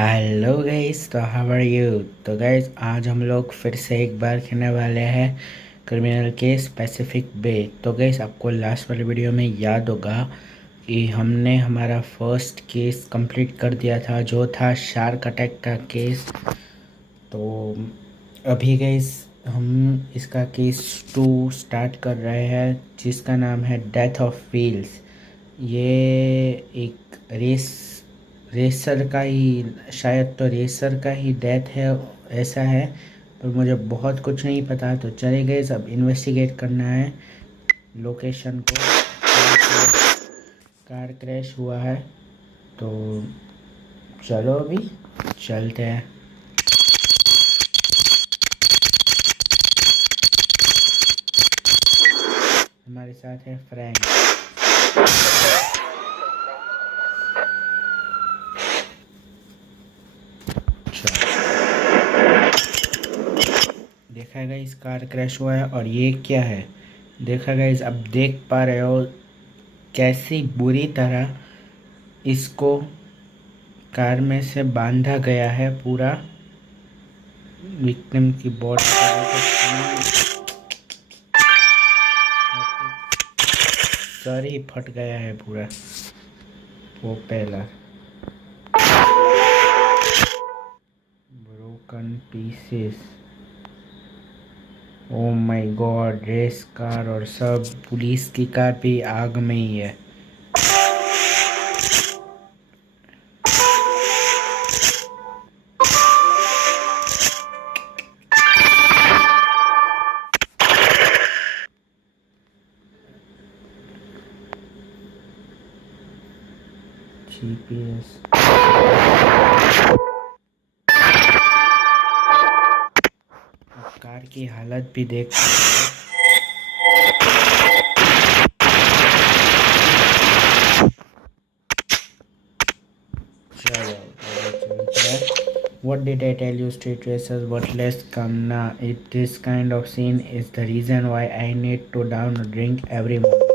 Hello guys, तो how are you. तो guys आज हम लोग फिर से एक बार खेलने वाले हैं क्रिमिनल केस पैसिफिक बे। तो गाइस आपको लास्ट वाले वीडियो में याद होगा कि हमने हमारा फर्स्ट केस कंप्लीट कर दिया था, जो था शार्क अटैक का केस। तो अभी गाइस हम इसका केस 2 स्टार्ट कर रहे हैं, जिसका नाम है डेथ ऑफ व्हील्स। ये एक रेसर का ही, शायद तो रेसर का ही डेथ है, ऐसा है। पर मुझे बहुत कुछ नहीं पता, तो चले गए सब इन्वेस्टिगेट करना है लोकेशन को। कार क्रैश हुआ है, तो चलो अभी चलते हैं। हमारे साथ है फ्रैंक। देखा गाइस कार क्रैश हुआ है, और ये क्या है देखा गाइस, अब देख पा रहे हो कैसी बुरी तरह इसको कार में से बांधा गया है। पूरा विक्टिम की बॉडी सर ही फट गया है पूरा, वो पहला broken pieces. Oh my god, race car और सब, पुलिस की कार भी आग में ही है। जीपीएस कार की हालत भी देख What did I tell you, street racers? What less come now? This kind of scene is the reason why I need to down a drink every morning.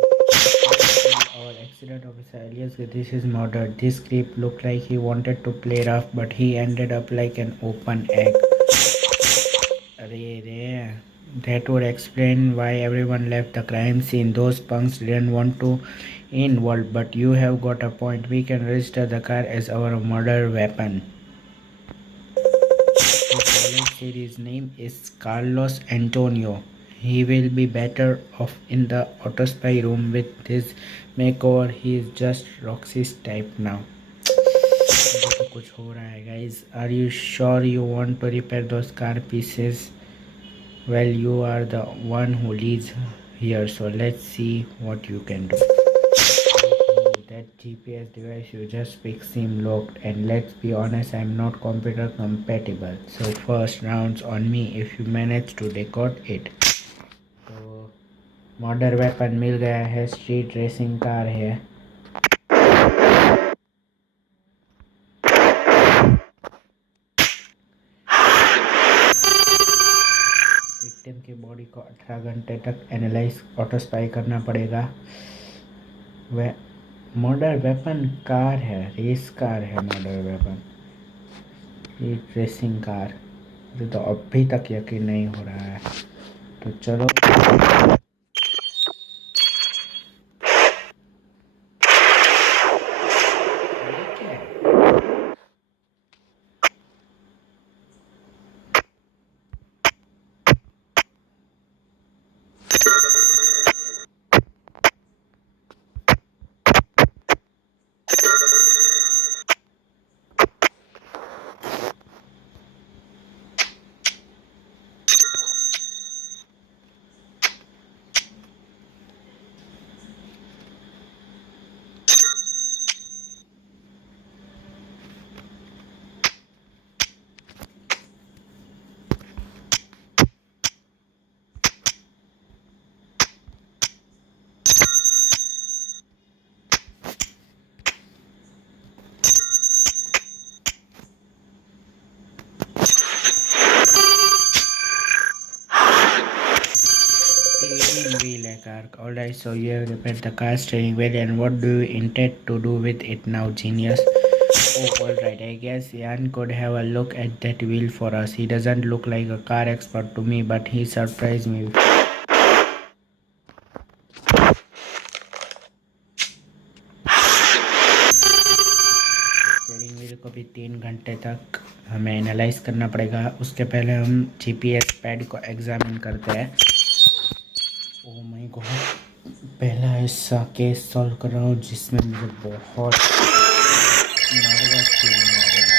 Our accident officer Aliasgar, this is murder. This creep looked like he wanted to play rough, but he ended up like an open egg. That would explain why everyone left the crime scene. Those punks didn't want to involve, but you have got a point. We can register the car as our murder weapon. His name is Carlos Antonio. He will be better off in the auto spy room with his makeover. He is just Roxy's type now. कुछ हो रहा है guys. Are you sure you want to repair those car pieces? Well, you are the one who leads here, so let's see what you can do. That GPS device you just fixed seemed locked, and let's be honest, I'm not computer compatible. So first rounds on me if you manage to decode it. तो murder weapon मिल गया है, street racing car है। Victim की body को 18 घंटे तक analyse auto spy करना पड़ेगा। वह मर्डर वेपन कार है, रेस कार है मर्डर वेपन, ये रेसिंग कार। मुझे तो अभी तक यकीन नहीं हो रहा है, तो चलो steering wheel a car. Alright, so you have repaired the car steering wheel, and what do you intend to do with it now, genius? Oh, alright. I guess Ian could have a look at that wheel for us. He doesn't look like a car expert to me, but he surprised me. Steering wheel को भी 3 घंटे तक हमें analyse करना पड़ेगा. उसके पहले हम जीपीएस पैड को एग्जामिन करते हैं. ओह माय गॉड, पहला ऐसा केस सॉल्व कर रहा हूँ जिसमें मुझे बहुत नर्वस फीलिंग आ रही है.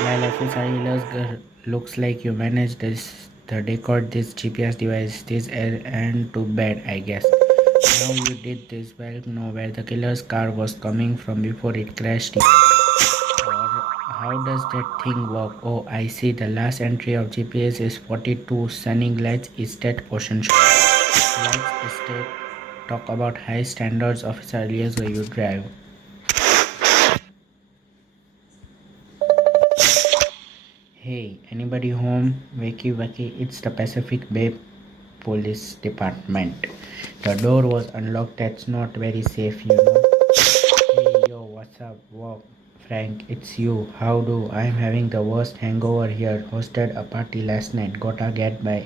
Well, Officer Aliasgar, looks like you managed to decode this GPS device. This and too bad, I guess. Now you did this well. Know where the killer's car was coming from before it crashed here. Or how does that thing work? Oh, I see. The last entry of GPS is 42. Sunning Lights Estate Ocean Shore. Let's talk about high standards, Officer Aliasgar. You drive. Hey, anybody home? Wakey wakey, it's the Pacific Bay Police Department. The door was unlocked, that's not very safe, you know. Hey yo, what's up? Whoa, Frank, it's you. How do? I'm having the worst hangover here. Hosted a party last night. Gotta get my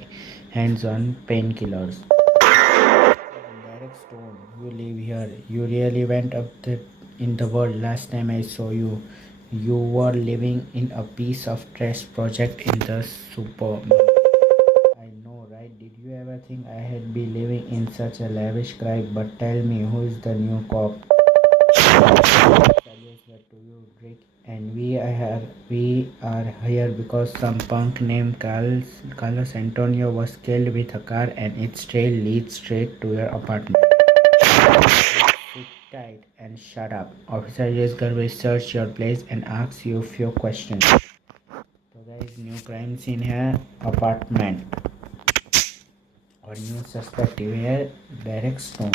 hands on painkillers. Direct Stone, you live here. You really went up in the world last time I saw you. You were living in a piece of trash project in the suburb. I know, right? Did you ever think I had be living in such a lavish crib? But tell me, who is the new cop? To you, Rick, and we are here because some punk named Carlos Antonio was killed with a car, and its trail leads straight to your apartment. Sit tight and shut up. Officer Aliasgar will search your place and ask you a few questions. तो guys, new crime scene है apartment और new suspect है direct stone.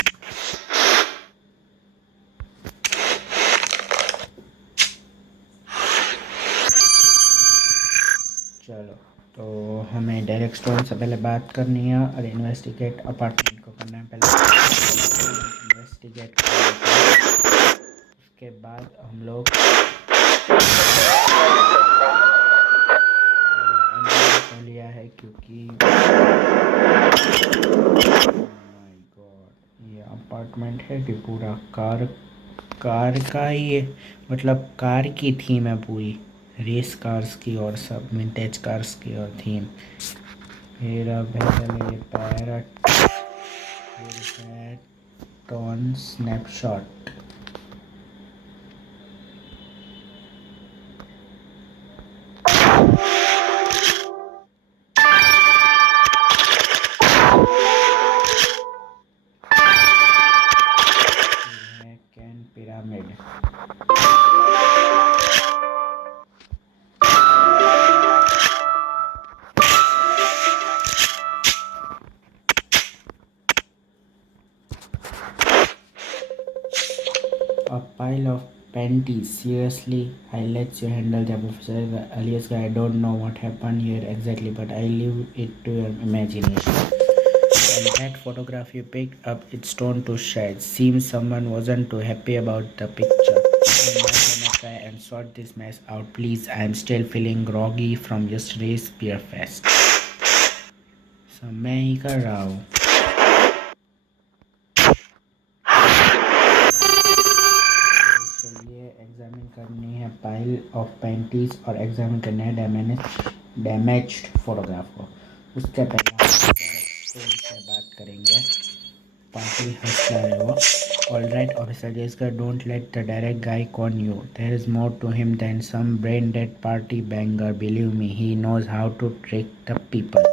चलो, तो हमें direct stone से पहले बात करनी है और इन्वेस्टिगेट अपार्टमेंट को करना है. पहले इन्वेस्टिगेट उसके बाद हम लोग लिया है क्योंकि माय गॉड, ये अपार्टमेंट है कि पूरा कार का ये मतलब कार की थीम है पूरी, रेस कार्स की और सब विंटेज कार्स की और थीम. फिर अब है ये पैरट, फिर है टॉन snapshot. Pyramid. A pile of panties. Seriously, I let you handle the Officer Aliasgar. I don't know what happened here exactly, but I leave it to your imagination. And that photograph you picked up, it's torn to shreds. Seems someone wasn't too happy about the picture. I'm not gonna try and sort this mess out, please. I'm still feeling groggy from yesterday's beer fest. So मैं ही कर रहा हूँ. चलिए examine करनी है pile of panties और examine करना है डैमेज्ड फोटोग्राफ को. उसके पहले फ़ोन से बात करेंगे। पार्टी हंसता है वो। All right, Officer Jessica, don't let the direct guy con you. There is more to him than some brain dead party banger. Believe me, he knows how to trick the people.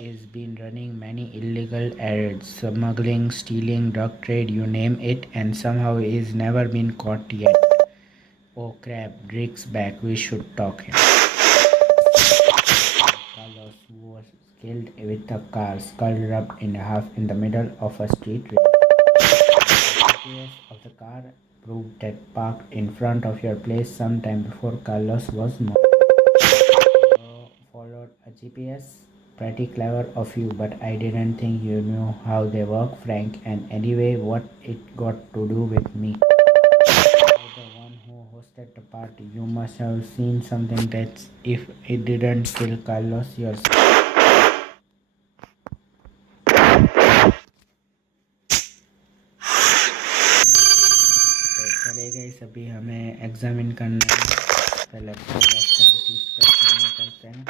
He is been running many illegal errands, smuggling, stealing, drug trade, you name it, and somehow he's never been caught yet. Oh crap, Drake's back. We should talk him. Carlos was killed with a car, skull rubbed in half in the middle of a street race. The GPS of the car proved that parked in front of your place sometime before Carlos was murdered. You followed a GPS? Pretty clever of you, but I didn't think you knew how they work, Frank. And anyway, what it got to do with me? You're the one who hosted the party. You must have seen something that if it didn't kill Carlos yourself. तो चले गए सभी, हमें examine करना है। पहले करते हैं।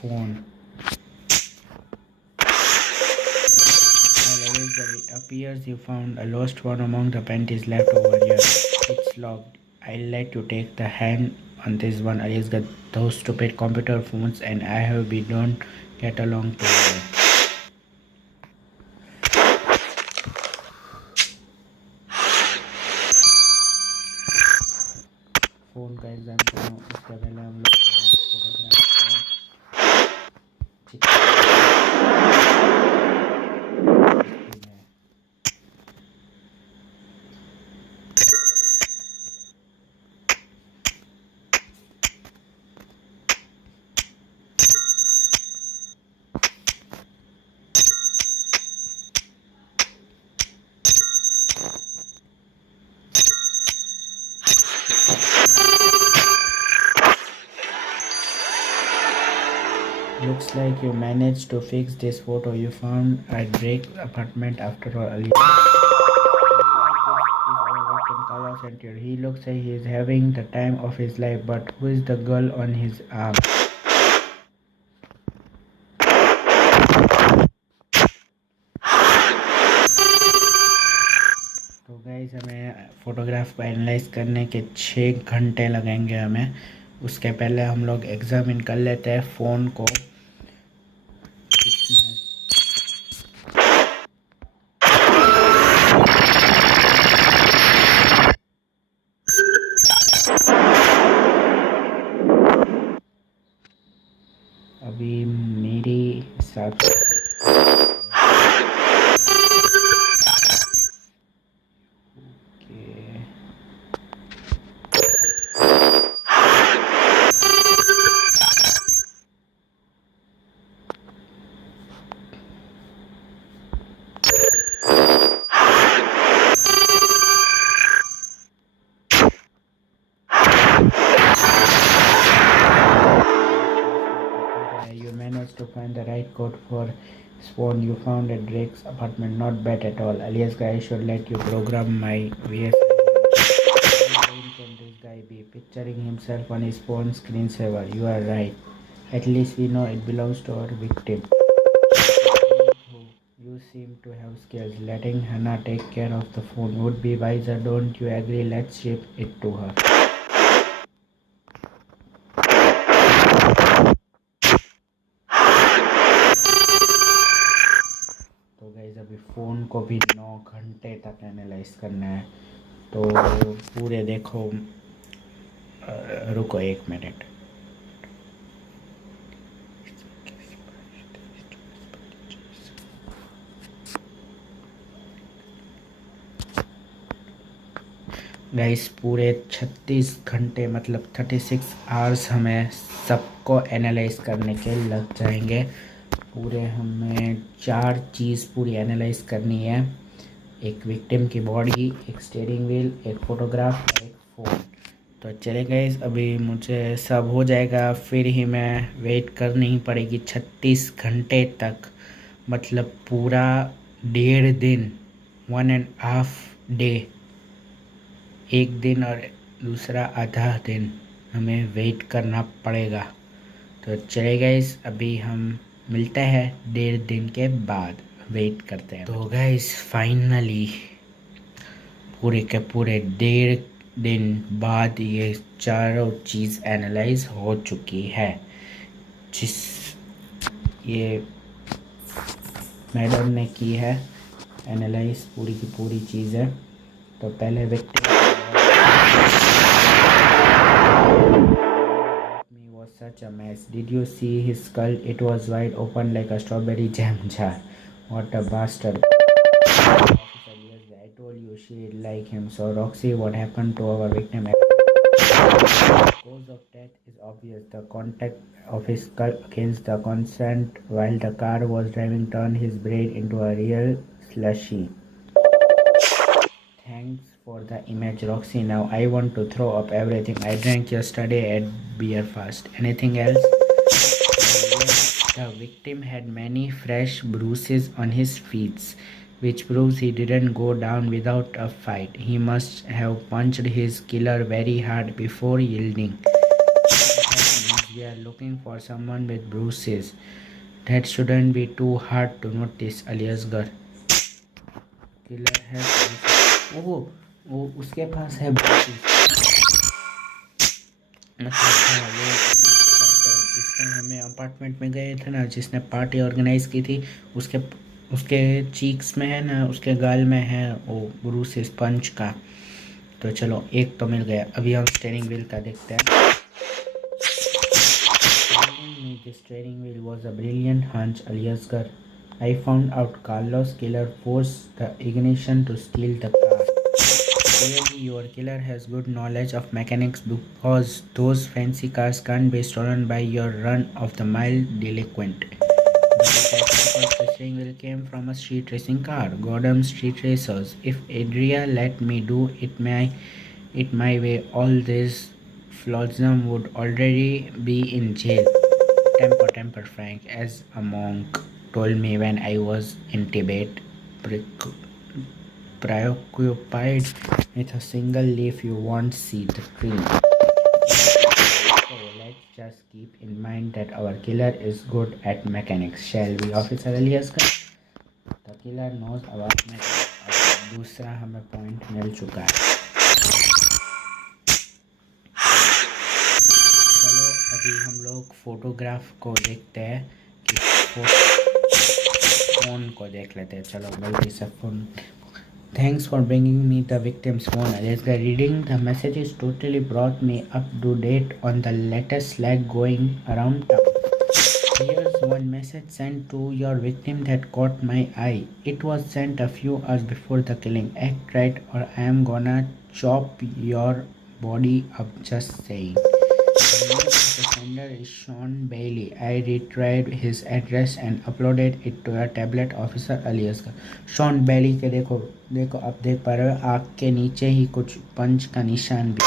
Phone It appears you found a lost one among the panties left over here. It's locked. I'll let you take the hand on this one. Aliasgar, those stupid computer phones and I have we don't get along together. Phone का exam करो, उसके पहले हम लोग photograph Looks like you managed to fix this photo. You found a Drake's apartment after all. He looks like he is having the time of his life, but who is the girl on his arm? तो guys हमें photograph को analyse करने के 6 घंटे लगेंगे हमें। उसके पहले हम लोग एग्जामिन कर लेते हैं फ़ोन को। अभी मेरे हिसाब से to find the right code for spawn. You found at Drake's apartment. Not bad at all. Aliasgar, I should let you program my VS. Can this guy be picturing himself on his phone screensaver? You are right. At least we know it belongs to our victim. You seem to have skills. Letting Hannah take care of the phone would be wiser, don't you agree? Let's ship it to her. अभी phone को भी 9 घंटे तक analyse करना है। तो पूरे देखो, रुको 1 मिनट। गाइस पूरे 36 घंटे मतलब 36 आवर्स हमें सबको एनालाइज करने के लग जाएंगे। पूरे हमें 4 चीज़ पूरी एनालाइज करनी है। एक विक्टिम की बॉडी, एक स्टीयरिंग व्हील, एक फ़ोटोग्राफ, एक फ़ोन। तो चले गए, अभी मुझे सब हो जाएगा फिर ही मैं वेट करनी पड़ेगी 36 घंटे तक, मतलब पूरा 1.5 दिन, 1.5 डे, एक दिन और दूसरा आधा दिन हमें वेट करना पड़ेगा। तो चले गाइस, अभी हम मिलते हैं 1.5 दिन के बाद, वेट करते हैं। तो गाइस फाइनली पूरे के पूरे 1.5 दिन बाद ये चारों चीज़ एनालाइज हो चुकी है, जिस ये मैडम ने की है एनालाइज पूरी की पूरी चीज़ें। तो पहले victim was such a mess. Did you see his skull? It was wide open like a strawberry jam jar. What a bastard. Officer, yes, I told you she like him. So Roxy, what happened to our victim? The cause of death is obvious. The contact of his skull against the consent while the car was driving turned his brain into a real slushy. Thanks for the image, Roxy. Now I want to throw up everything I drank yesterday at beer fast. Anything else? Yes, the victim had many fresh bruises on his feet, which proves he didn't go down without a fight. He must have punched his killer very hard before yielding. That means we are looking for someone with bruises. That shouldn't be too hard to notice, Aliasgar. Killer has bruises. वो उसके पास है bruises। मतलब वो जिसने हमें apartment में गए थे ना, जिसने पार्टी ऑर्गेनाइज की थी, उसके उसके चीक्स में है ना, उसके गाल में है वो ब्रूसेस पंच का। तो चलो एक तो मिल गया। अभी हम स्टीयरिंग व्हील का देखते हैं। The steering wheel was a brilliant hunch, Aliasgar. I found out Carlos' killer forced the ignition to steal the car. Clearly, your killer has good knowledge of mechanics because those fancy cars can't be stolen by your run-of-the-mile delinquent. The steering wheel came from a street racing car. Goddamn street racers. If Adria let me do it my way, all these flotsam would already be in jail. Temper, Frank, as a monk told me when I was in Tibet, preoccupied with a single leaf you won't see the tree. So let's just keep in mind that our killer is good at mechanics, shall we, Officer Aliasgar? The killer knows about mechanics। दूसरा हमें point मिल चुका है। चलो अभी हम लोग photograph को देखते हैं कि फ़ोन को देख लेते हैं। चलो गलती से phone. Thanks for bringing me the victim's phone, Aliasgar. Reading the messages totally brought me up to date on the latest slag going around town. Here's one message sent to your victim that caught my eye. It was sent a few hours before the killing. Act right or I am gonna chop your body up, just saying. The sender is Sean Bailey. I retrieved his address and uploaded it to a tablet, Officer Aliasgar. Sean Bailey के देखो आप देख पा रहे हो, आँख के नीचे ही कुछ पंच का निशान भी।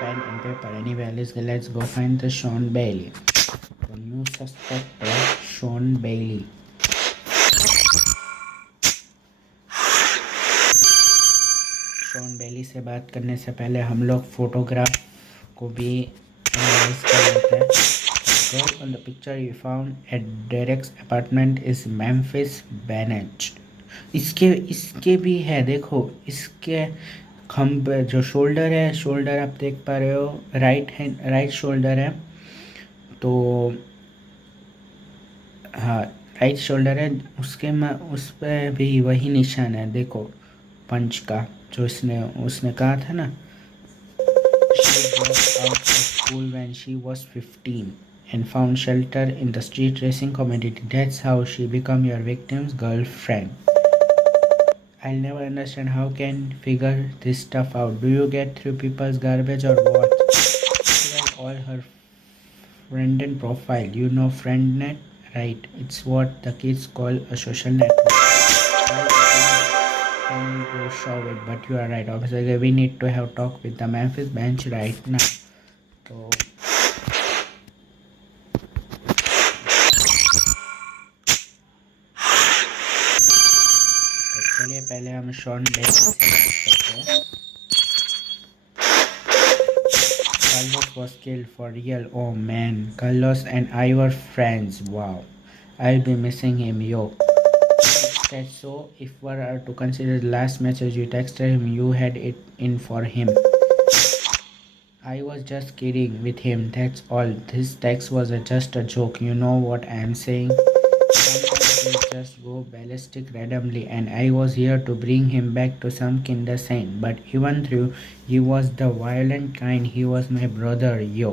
Pen and paper. Anyway, let's go find the Sean Bailey. The new suspect is Sean Bailey. Sean Bailey से बात करने से पहले हम लोग फोटोग्राफ को भी एनालाइज कर लेते हैं। Girl on the picture you found at Derek's apartment is Memphis Bennett. इसके भी है, देखो इसके खम्भ जो शोल्डर है, शोल्डर आप देख पा रहे हो, राइट शोल्डर है। तो हाँ राइट शोल्डर है, उस पर भी वही निशान है, देखो पंच का, जो उसने कहा था ना। She dropped out of school when she was 15 and found shelter in the street racing community. That's how she became your victim's girlfriend. I'll never understand how can figure this stuff out. Do you get through people's garbage or what? Like all her friend and profile. You know FriendNet, right? It's what the kids call a social network. Can go show it but you are right. Obviously, we need to have talk with the Memphis bench right now. तो चलिए पहले हम Shawn bell से बात करते हैं. Carlos was killed for real. Oh man, Carlos and I were friends. Wow, I'll be missing him, yo. That's so. If we are to consider the last message you texted him, you had it in for him. I was just kidding with him, that's all. This text was just a joke, you know what I am saying? Sometimes they just go ballistic randomly, and I was here to bring him back to some kinder sane. But even though he was the violent kind, he was my brother, yo.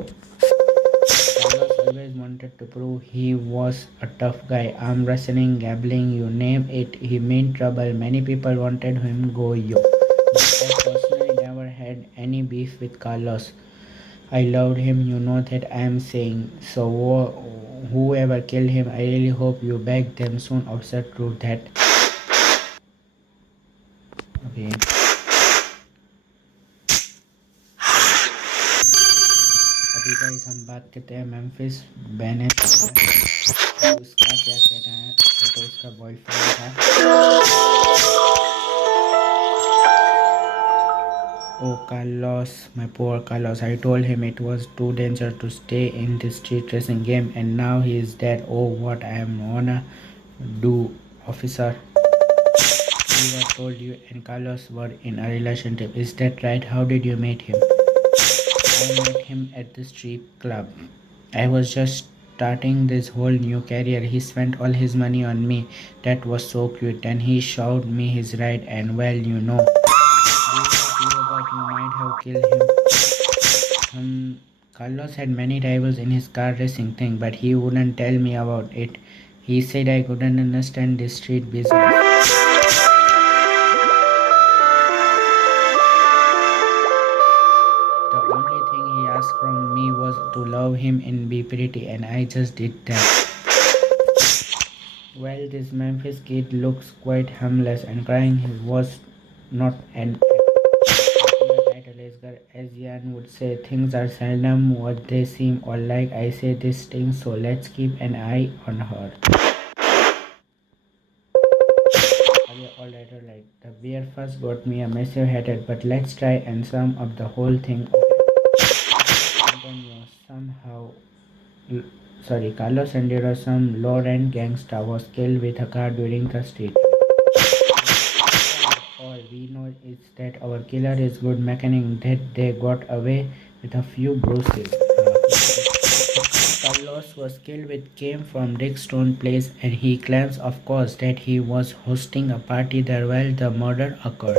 Carlos always wanted to prove he was a tough guy. Arm wrestling, gambling, you name it, he meant trouble. Many people wanted him go, yo. But I personally never had any beef with Carlos. I loved him, you know that I am saying. So whoever killed him, I really hope you back them soon. Officer, prove that. Okay. अभी guys हम बात करते हैं Memphis Bennett तो उसका क्या कहना है. वो तो उसका बॉयफ्रेंड था. Oh Carlos, my poor Carlos, I told him it was too dangerous to stay in this street racing game, and now he is dead. Oh, what I am gonna do, officer? We were told you and Carlos were in a relationship. Is that right? How did you meet him? I met him at the strip club. I was just starting this whole new career. He spent all his money on me. That was so cute. Then he showed me his ride, and well, you know. You might have killed him. Carlos had many rivals in his car racing thing, but he wouldn't tell me about it. He said I couldn't understand this street business. The only thing he asked from me was to love him and be pretty, and I just did that. Well, this Memphis kid looks quite harmless, and crying was not an Aliasgar, as Jan would say, things are seldom what they seem, or like I say these things, so let's keep an eye on her. Alright. The beer first got me a massive headache, but let's try and sum up the whole thing. Carlos Sandero, some low-rent gangster, was killed with a car during the street. All we know is that our killer is good mechanic, that they got away with a few bruises. Carlos was killed with came from Dick Stone Place, and he claims, of course, that he was hosting a party there while the murder occurred.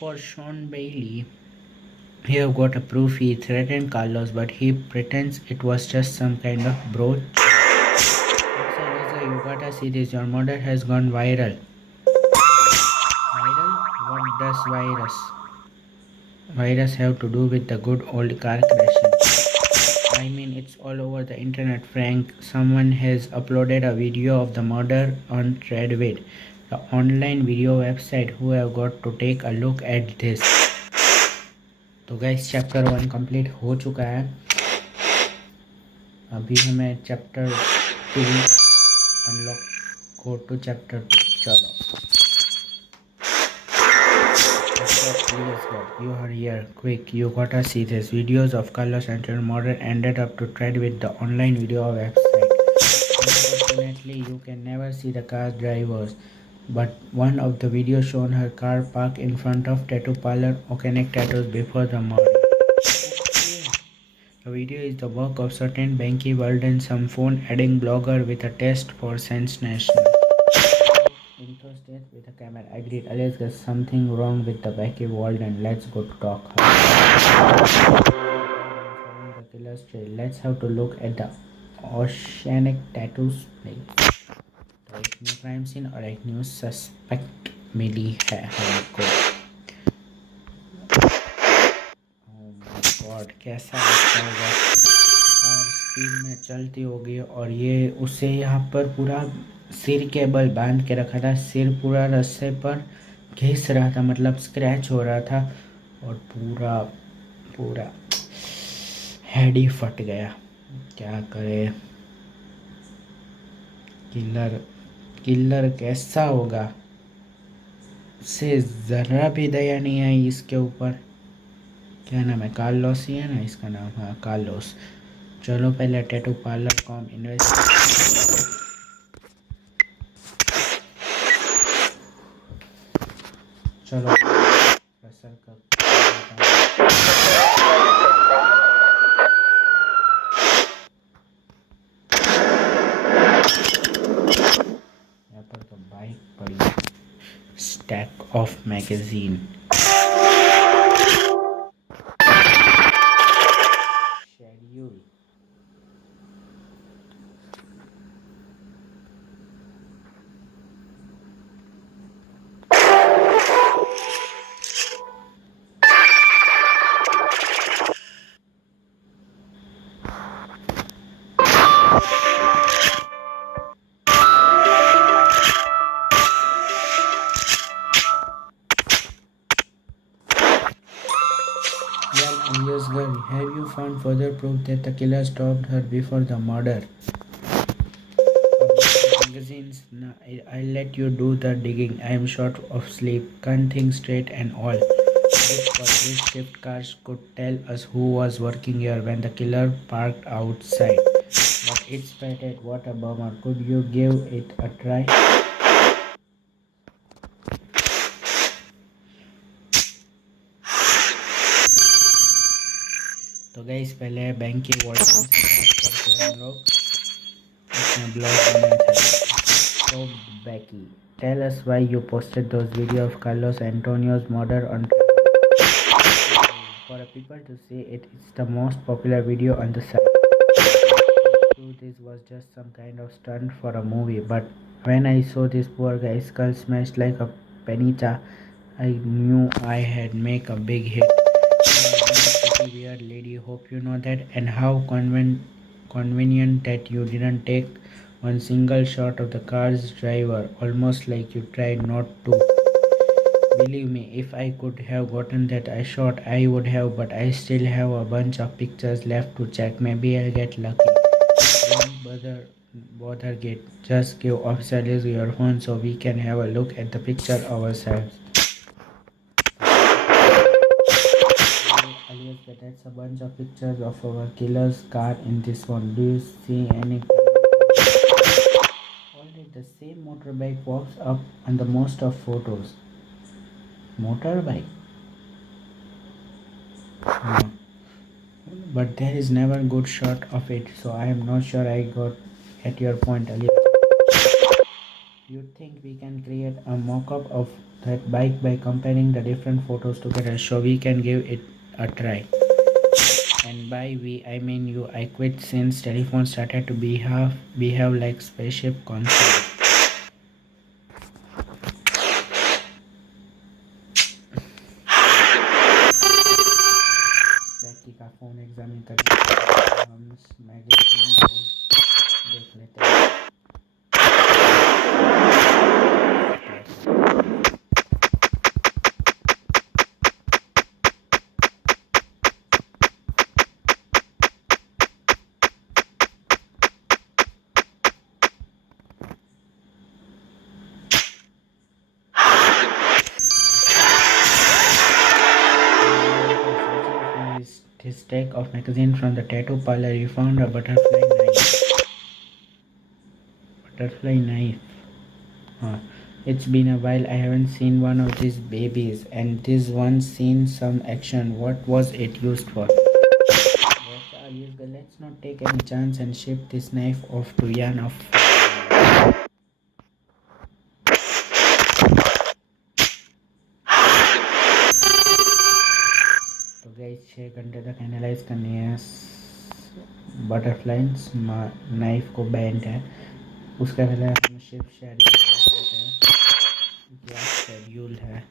For Sean Bailey, we have got a proof he threatened Carlos, but he pretends it was just some kind of brooch. You gotta see this, your murder has gone viral. What does virus have to do with the good old car crashing? I mean, it's all over the internet, Frank. Someone has uploaded a video of the murder on Threadwid, the online video website. Who have got to take a look at this. तो guys chapter 1 complete हो चुका है. अभी हमें chapter 2 unlock. Go to chapter 2. चलो. You are here. Quick, you gotta see this. Videos of Carlos Santos murder ended up to trade with the online video website. Unfortunately, you can never see the car drivers, but one of the videos shown her car parked in front of tattoo parlor Okanek Tattoos before the murder. The video is the work of certain Banky Walden, some phone-adding blogger with a taste for sensation. Interested with a camera. Agreed. Aliasgar, something wrong with the Banky Walden. Let's go to talk. The killer's trail. Let's have to look at the Oceanic Tattoos place. तो एक new crime scene और एक new suspect मिली है हमको. Oh my God, कैसा लगता होगा. Car speed में चलती होगी और ये उसे यहाँ पर पूरा सिर के बल बांध के रखा था. सिर पूरा रस्से पर घिस रहा था, मतलब स्क्रैच हो रहा था और पूरा पूरा हेड ही फट गया। क्या करे, किलर किलर कैसा होगा, से ज़रा भी दया नहीं आई इसके ऊपर। क्या नाम है, कार्लोस ही है ना इसका नाम? हाँ, कार्लोस। चलो पहले टैटू पार्लर को हम इन्वेस्ट। चलो सर का यहाँ पर तो बाइक पड़ी, stack of magazine, schedule. Well, Aliasgar, have you found further proof that the killer stopped her before the murder? Magazines, nah, I'll let you do the digging. I am short of sleep, can't think straight and all. This for this shift cars could tell us who was working here when the killer parked outside. But it's fated, what a bummer. Could you give it a try? तो guys पहले bank की vault करते हैं हम लोग। इसमें blog बनाया था। So Becky, tell us why you posted those videos of Carlos Antonio's murder on for people to see it. It's the most popular video on the site. This was just some kind of stunt for a movie, but when I saw this poor guy's skull smashed like a penita, I knew I had make a big hit. Pretty weird lady, hope you know that, and how convenient that you didn't take one single shot of the car's driver, almost like you tried not to. Believe me, if I could have gotten that I shot, I would have, but I still have a bunch of pictures left to check. Maybe I'll get lucky. Don't bother get. Just give officers your phone so we can have a look at the picture ourselves. Alias, that's a bunch of pictures of our killer's car in this one. Do you see any? Already the same motorbike pops up on the most of photos. Motorbike? No. But there is never a good shot of it, so I am not sure I got at your point, Ali. You think we can create a mock-up of that bike by comparing the different photos together so we can give it a try? And by we, I mean you. I quit since telephone started to behave like spaceship console. का phone examine करके हम magazine को देख लेते हैं। His stack of magazine from the tattoo parlor, he found a butterfly knife. Butterfly knife. It's been a while. I haven't seen one of these babies, and this one's seen some action. What was it used for? Let's not take any chance and ship this knife off to Yan of. तो guys 6 घंटे तक analyse करनी है butterflies knife को band है, उसका पहले हम शिफ्ट शेड्यूल है।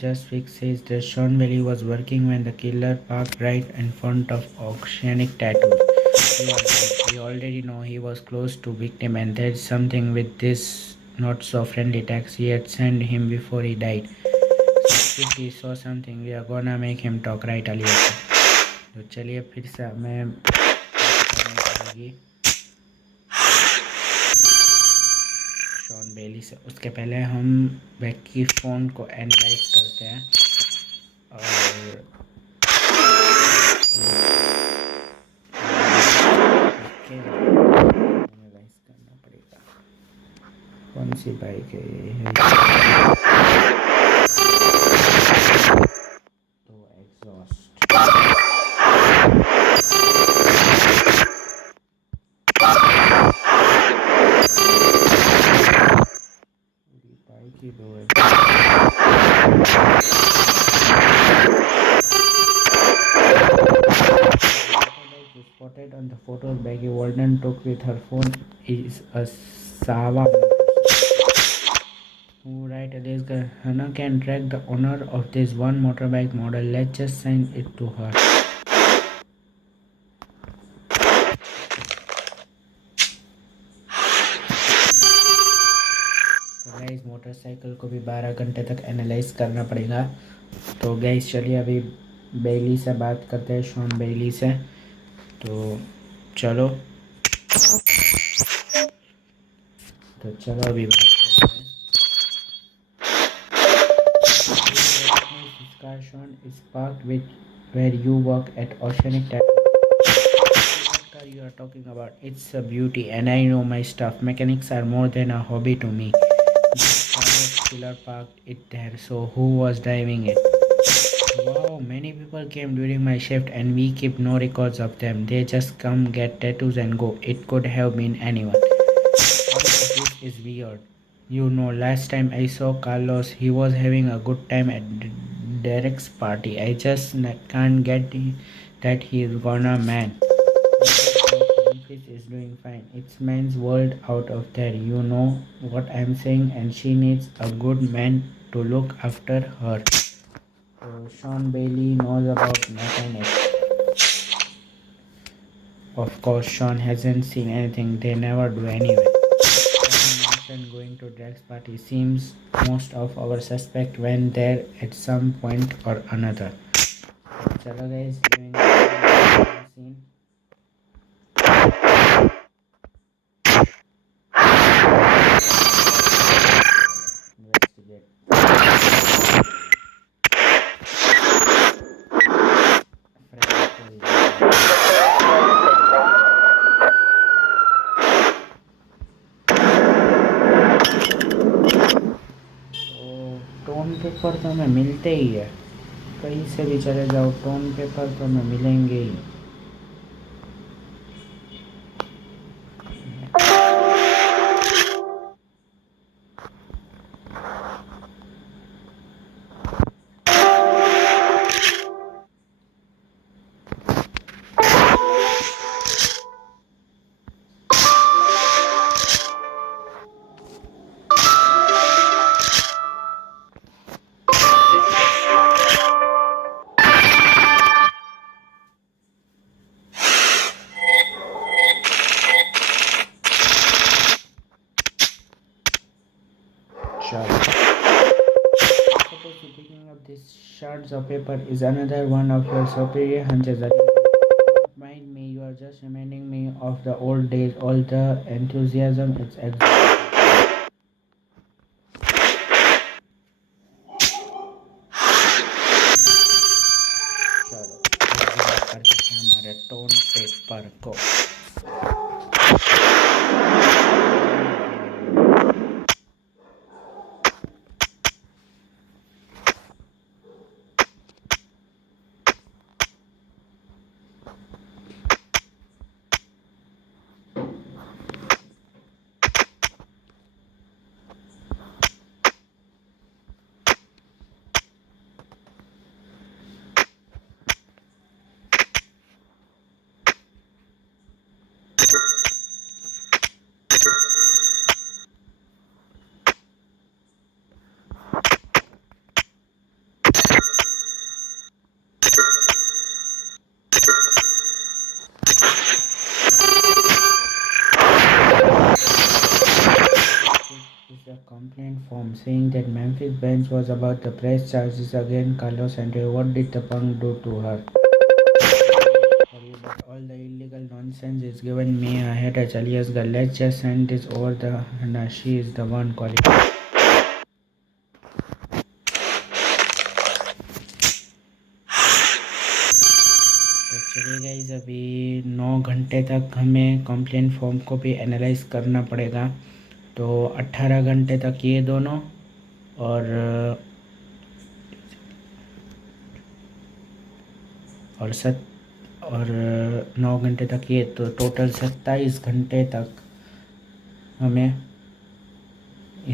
just fixed says that Sean Bailey was working when the killer parked right in front of Oceanic Tattoos. You are right. We already know he was close to victim, and there's something with this not so friendly text he had sent him before he died. So if he saw something, we are gonna make him talk, right, Aliasgar? तो चलिए फिर से हमें करनी पड़ेगी Shawn Bailey से। उसके पहले हम बैक की फ़ोन को एनालाइज करते हैं और एनालाइज करना पड़ेगा कौन सी बाइक है ये। तो एग्जॉस्ट बाइक ही दो है। Spotted on the photos Becky Walden took with her phone is a Sava. Who right, Aliasgar? Hannah can track the owner of this one motorbike model. Let's just send it to her. तो guys motorcycle को भी 12 घंटे तक analyse करना पड़ेगा। तो guys चलिए अभी बेली से बात करते हैं, शॉन बेली से। तो चलो अभी बात करते हैं। This car Sean is parked with where you work at Oceanic Tattoo. What car you are talking about? It's a beauty and I know my stuff. Mechanics are more than a hobby to me. This Carlos killer parked it there, so who was driving it? Wow, many people came during my shift and we keep no records of them. They just come, get tattoos and go. It could have been anyone. All of this is weird. You know, last time I saw Carlos, he was having a good time at Derek's party. I just can't get that he's gonna man. Memphis is doing fine. It's man's world out of there. You know what I'm saying? And she needs a good man to look after her. So Sean Bailey knows about mechanics. Of course, Sean hasn't seen anything. They never do anyway. Going to Drake's party seems most of our suspect went there at some point or another. Chalo guys, doing the scene. Investigate. Tone paper तो हमें मिलते ही है, कहीं से भी चले जाओ tone paper तो हमें मिलेंगे ही। Picking up these shards of paper is another one of your superior hunches. Don't mind me, you are just reminding me of the old days. All the enthusiasm is exhausting. हमारे tone paper को form, saying that Memphis bench was about the press charges against Carlos Santos. What did the punk do to her? Sorry, but all the illegal nonsense is given me a headache, Aliasgar. Let's just send this over the Hannah. She is the one calling. तो चलिए guys, अभी 9 घंटे तक हमें complaint form को भी analyse करना पड़ेगा। तो 18 घंटे तक ये दोनों और 9 घंटे तक ये, तो टोटल 27 घंटे तक हमें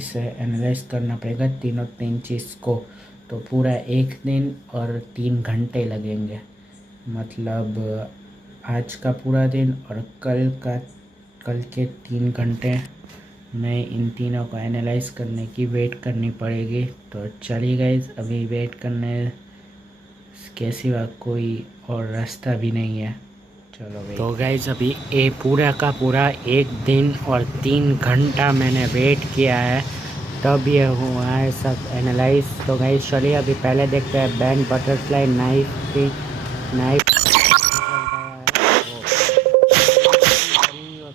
इसे एनालाइज करना पड़ेगा तीनों तीन चीज़ को। तो पूरा एक दिन और 3 घंटे लगेंगे, मतलब आज का पूरा दिन और कल के 3 घंटे में इन तीनों को एनालाइज करने की वेट करनी पड़ेगी। तो चलिए गाइस, अभी वेट करने के सिवा कोई और रास्ता भी नहीं है। चलो भाई। तो गाइस, अभी पूरा का पूरा एक दिन और 3 घंटा मैंने वेट किया है, तब ये हुआ है सब एनालाइज। तो गाइस चलिए, अभी पहले देखते हैं band butterfly knife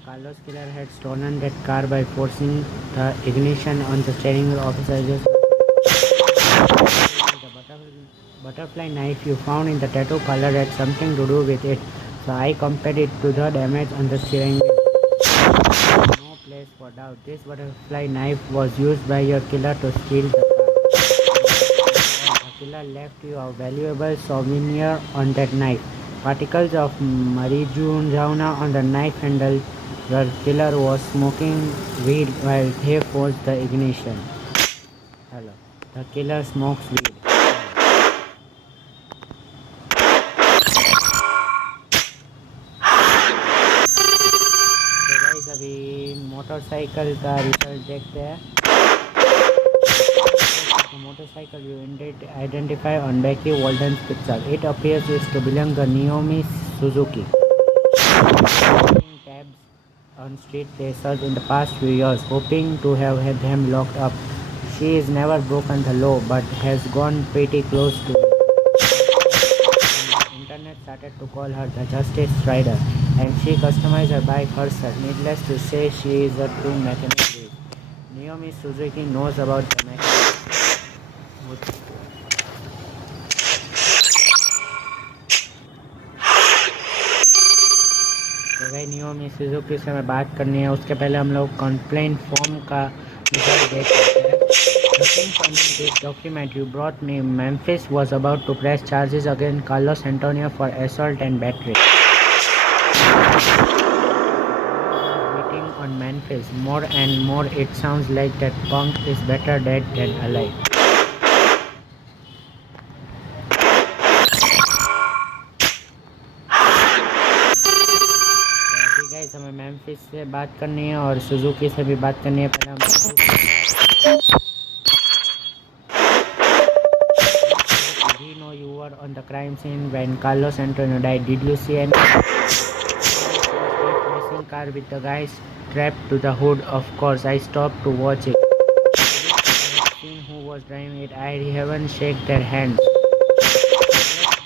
Carlos killer had stolen that car by forcing the ignition on the steering wheel. Officer just the butterfly knife you found in the tattoo color had something to do with it. So I compared it to the damage on the steering wheel. No place for doubt. This butterfly knife was used by your killer to steal the car. The killer left you a valuable souvenir on that knife. Particles of marijuana on the knife handle. Your killer was smoking weed while he forced the ignition. Hello. The killer smokes weed. तो guys, अभी motorcycle का result देखते हैं। The motorcycle you identify on Becky Walden's picture. It appears to belong to Naomi Suzuki. Tabs on street racers in the past few years, hoping to have had them locked up. She has never broken the law, but has gone pretty close to it. The internet started to call her the Justice Rider, and she customized her bike herself. Needless to say, she is a true mechanic. Naomi Suzuki knows about the mechanics. तो भाई, Naomi Suzuki से हमें बात करनी है। उसके पहले हम लोग कंप्लेंट फॉर्म का रिजल्ट देख लेते हैं। Looking from this document you brought me, Memphis was about to press charges against Carlos Antonio for assault and battery. Beating on Memphis. More and more it sounds like that punk is better dead than alive. Guys, हमें Memphis से बात करनी है और Suzuki से भी बात करनी है। पहले हम We know you were on the crime scene when Carlos Antonio died. Did you see any racing car with the guys strapped to the hood? Of course, I stopped to watch it. I had seen who was driving it. I haven't shaken their hands.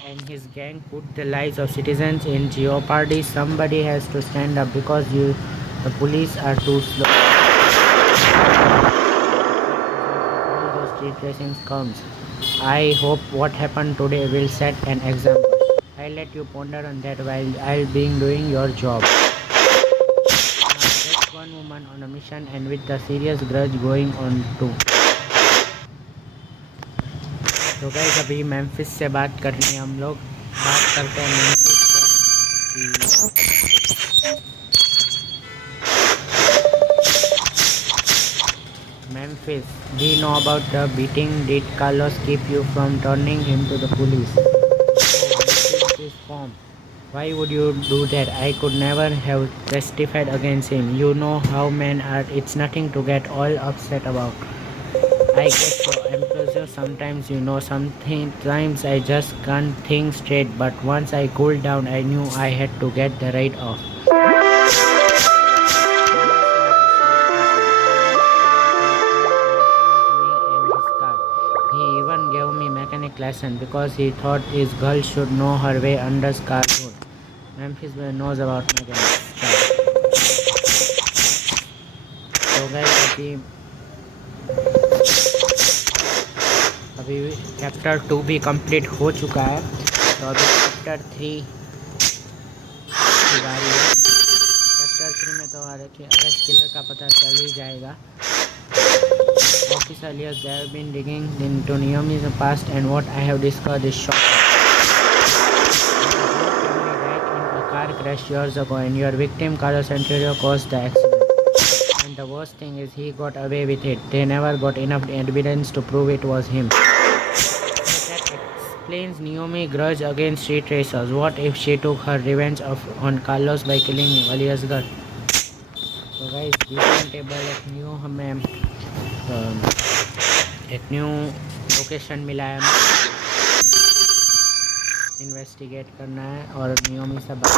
And his gang put the lives of citizens in jeopardy. Somebody has to stand up because the police are too slow. All those street racing comes. I hope what happened today will set an example. I'll let you ponder on that while I'll be doing your job. Now, that's one woman on a mission and with a serious grudge going on too. तो guys, अभी Memphis से बात करनी है। हम लोग बात करते हैं मेम्फिस से। Memphis, do you know about the beating? Did Carlos keep you from turning him to the police? Oh, this form. Why would you do that? I could never have testified against him. You know how men are. It's nothing to get all upset about. I get so impulsive sometimes, sometimes I just can't think straight, but once I cooled down, I knew I had to get the right off. lesson because he thought his girl should know her way under Scar's hood. Memphis knows about Megan. तो guys अभी chapter 2 भी complete हो चुका है, तो अभी chapter 3 की बारी है। चैप्टर 3 में तो अरेस्ट किलर का पता चल ही जाएगा। Officer Aliasgar have been digging into Naomi's past, and what I have discovered is shocking. Your family died in a car crash years ago, and your victim Carlos Antonio caused the accident. And the worst thing is he got away with it. They never got enough evidence to prove it was him. That explains Naomi's grudge against street racers. What if she took her revenge on Carlos by killing Aliasgar? So guys, different table एक new location मिला है, investigate करना है और Naomi से बात।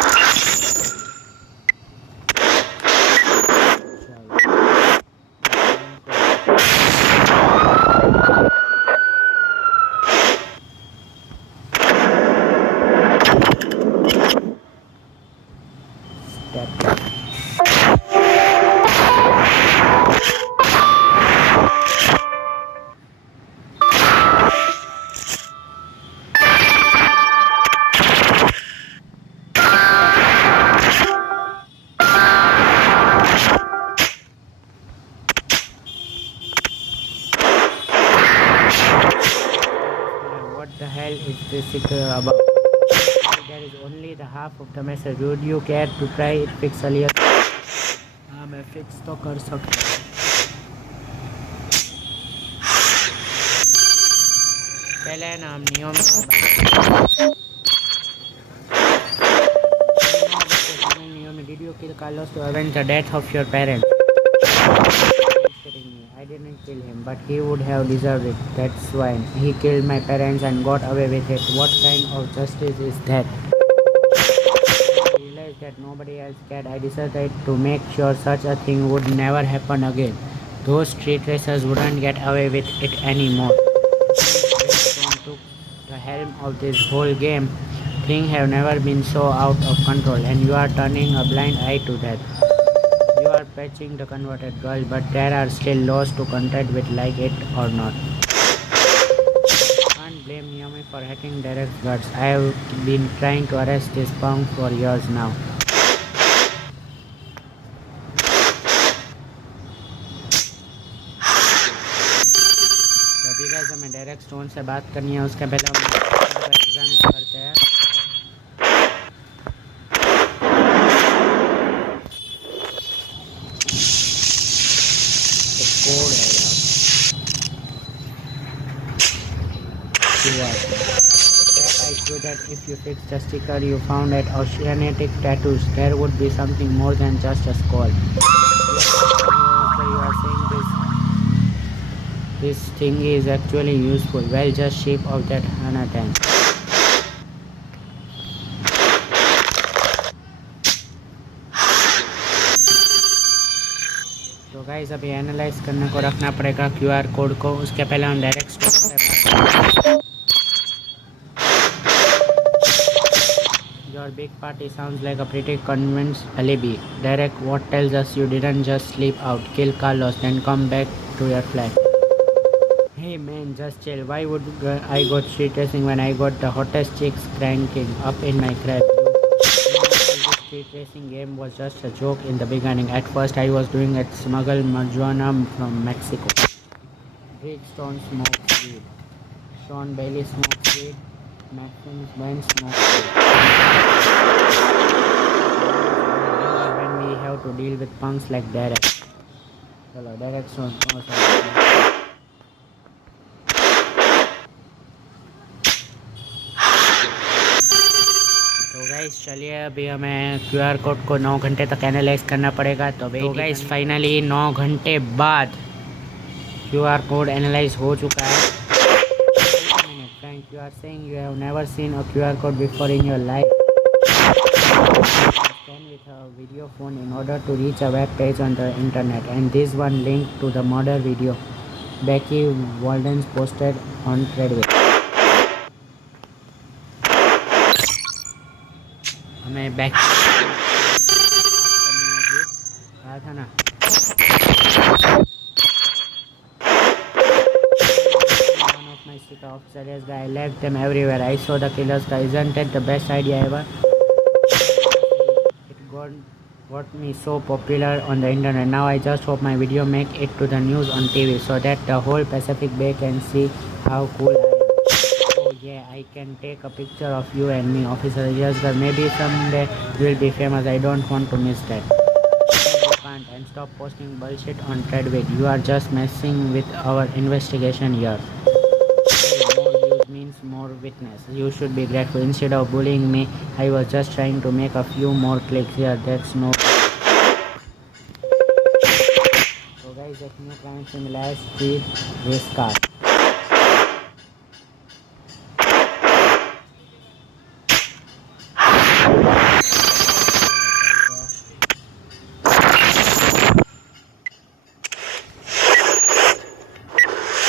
What the hell is this about? There is only the half of the message. Would you care to try it? Fix Aliasgar? हाँ, मैं फिक्स तो कर सकता हूँ। पहले ना हम Naomi did you kill Carlos to avenge the death of your parents? I didn't kill him, but he would have deserved it. That's why he killed my parents and got away with it. What kind of justice is that? I realized that nobody else cared. I decided to make sure such a thing would never happen again. Those street racers wouldn't get away with it anymore. Stone took the helm of this whole game. Things have never been so out of control, and you are turning a blind eye to that. You are patching the converted girl, but there are still laws to contend with, like it or not. Can't blame Naomi for hacking Derek's guts. I have been trying to arrest this punk for years now. अभी guys हमें direct stone से बात करनी है, उसके पहले हम examine करते हैं। कोड है I knew that if you fix the sticker you found at Oceanic Tattoos, there would be something more than just a skull. So you are saying this thing is actually useful. Well, just ship of that Hanatan. तो guys अभी analyse करने को रखना पड़ेगा QR code को, उसके पहले हम डायरेक्ट स्टोर से बात करें। Your big party sounds like a pretty convinced alibi. Derek, what tells us you didn't just sleep out, kill Carlos, then come back to your flat? Hey man, just chill. Why would I go street racing when I got the hottest chicks cranking up in my crib? This street racing game was just a joke in the beginning. At first I was doing it smuggle marijuana from Mexico. Rick Stone smokes weed. Sean Bailey smokes weed. Maxim's Ben smokes weed. When we have to deal with punks like Derek. Hello, Derek Stone. तो guys चलिए अभी हमें QR code को 9 घंटे तक analyse करना पड़ेगा। तो गाइस फाइनली 9 घंटे बाद क्यूआर कोड एनालाइज हो चुका है। You are saying you have never seen a QR code before in your life. Scan with a video phone in order to reach a web page on the internet, and this one linked to the murder video Becky Walden's posted on Reddit. हमें back करनी होगी। कहा था ना, one of my secret officers, yes, I left them everywhere. I saw the killers. Isn't it the best idea ever? It got me so popular on the internet. Now I just hope my video make it to the news on TV so that the whole Pacific Bay can see how cool I am. Oh yeah, I can take a picture of you and me, Officer Aliasgar. Maybe someday we'll be famous. I don't want to miss that. You can't, and stop posting bullshit on Threadway. You are just messing with our investigation here. More views means more witness. You should be grateful. Instead of bullying me, I was just trying to make a few more clicks here. That's no. So guys, एक new crime से मिला है street race car.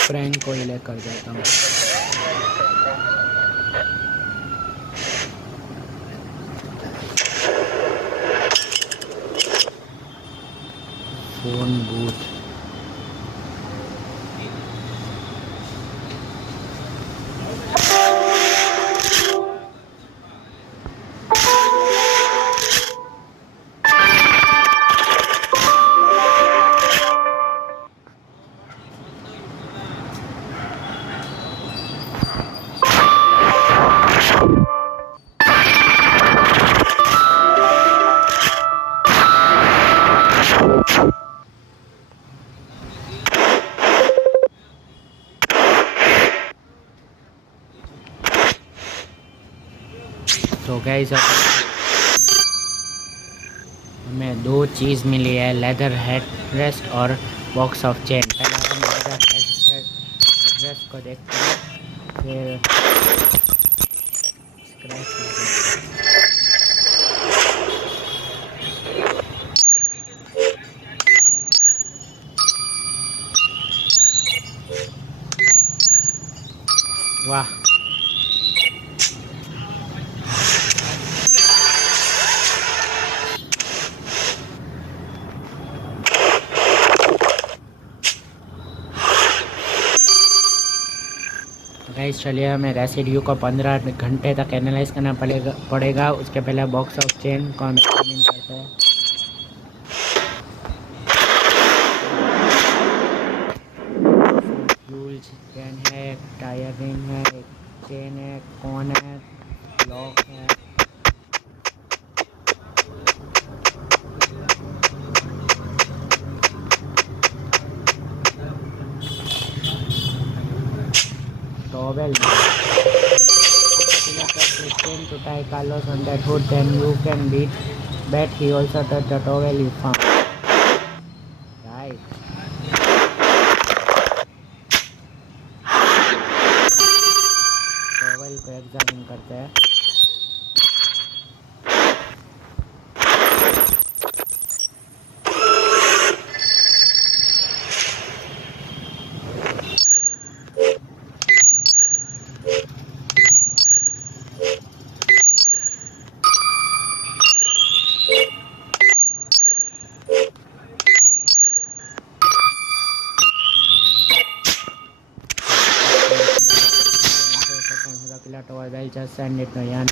Friend को ही लेकर जाता हूँ। Phone booth. तो guys हमें दो चीज़ मिली है, लेदर हेड रेस्ट और बॉक्स ऑफ चेन। पहले हम लेदर हेड रेस्ट को देखते हैं, फिर स्क्रैच वाह। गाइस चलिए, हमें रेसिड्यू को 15 घंटे तक एनालाइज करना पड़ेगा। उसके पहले बॉक्स ऑफ चेन को हम एग्जामिन करते हैं। फ्यूल चेन है, टायर रिंग है, एक चेन है, कौन है, लॉक है। Towel. To tie Carlos on that hood, then you can bet he also touched the towel you found. Right. Towel को एग्जामिन करते हैं। Towel, I'll just send it to Yan.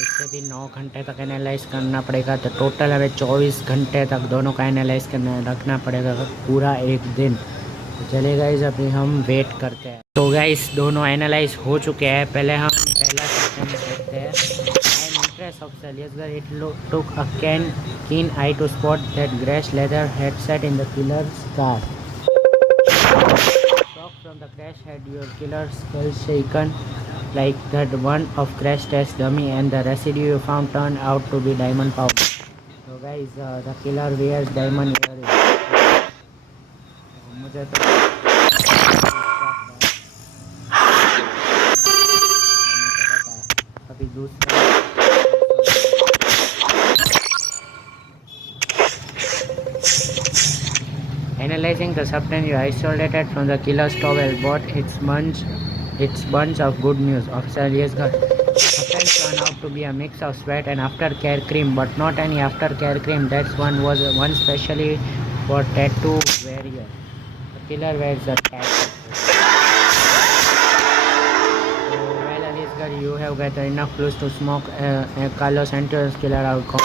इससे भी 9 घंटे तक एनालाइज करना पड़ेगा, तो टोटल हमें 24 घंटे तक दोनों का एनालाइज करना रखना पड़ेगा, पूरा एक दिन। तो चलिए गाइस, अभी हम वेट करते हैं। तो गाइस दोनों एनालाइज हो चुके हैं। पहले हम पहला सेक्शन देखते हैं। Of Aliasgar, it took a keen eye to spot that grayish leather headset in the killer's car. Shock from the crash had your killer's skull shaken like that one of crash test dummy, and the residue you found turned out to be diamond powder. So guys, the killer wears diamond earrings. मुझे तो अभी दूसरा Analyzing the substance you isolated from the killer's towel brought its bunch of good news. Officer Aliasgar. The substance turned out to be a mix of sweat and aftercare cream, but not any aftercare cream. That one was one specially for tattoo wearer. The killer wears the tattoo. Well, Aliasgar, you have gathered enough clues to smoke Carlos Santos killer out.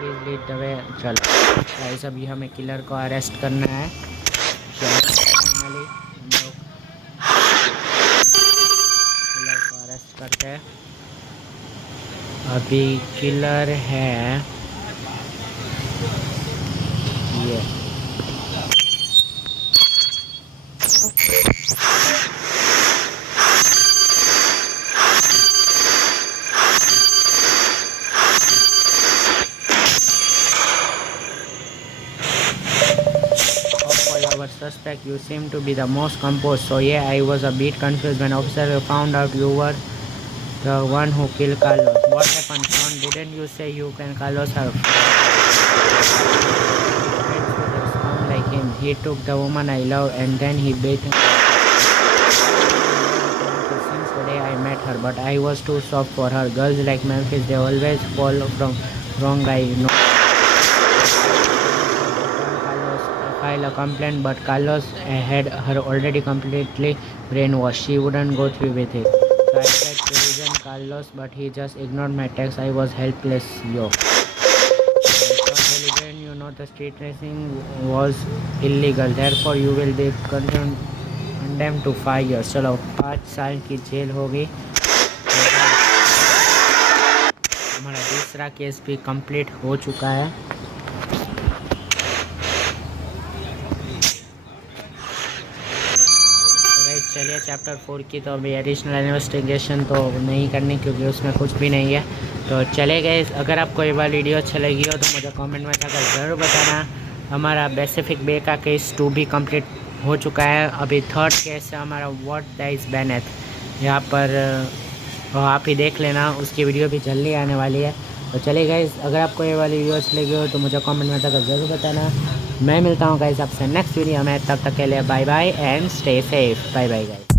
Please lead the way. चलो guys, अभी हमें killer को arrest करना है। Killer को arrest करते हैं। अभी किलर है ये। Our suspect, you seem to be the most composed. So yeah, I was a bit confused when officer found out you were the one who killed Carlos. What happened, son? Didn't you say you can Carlos her sound like him? He took the woman I love and then he beat her. Since the day I met her, but I was too soft for her. Girls like Memphis, they always fall from wrong guy, you know. File a complaint, but Carlos had her already completely brainwashed. She wouldn't go through with it. So I tried to reason Carlos, but he just ignored my text. I was helpless, yo. You know the street racing was illegal. Therefore, you will be condemned to 5 years. चलो 5 साल की jail होगी। हमारा दूसरा case भी complete हो चुका है। चलिए चैप्टर 4 की तो अभी एडिशनल इन्वेस्टिगेशन तो नहीं करनी, क्योंकि उसमें कुछ भी नहीं है। तो चले गए। अगर आपको ये वाली वीडियो अच्छा लगी हो तो मुझे कमेंट में जाकर ज़रूर बताना। हमारा पैसिफिक बे का केस 2 भी कंप्लीट हो चुका है। अभी 3rd केस है हमारा व्हाट दैट इज़ बेनेथ। यहाँ पर आप ही देख लेना, उसकी वीडियो भी जल्दी आने वाली है। तो चलिए गाइस, अगर आपको ये वाली वीडियो अच्छी लगी हो तो मुझे कमेंट में जाकर ज़रूर बताना। मैं मिलता हूँ गाइस आपसे नेक्स्ट वीडियो में। तब तक के लिए bye bye and stay safe. Bye bye guys.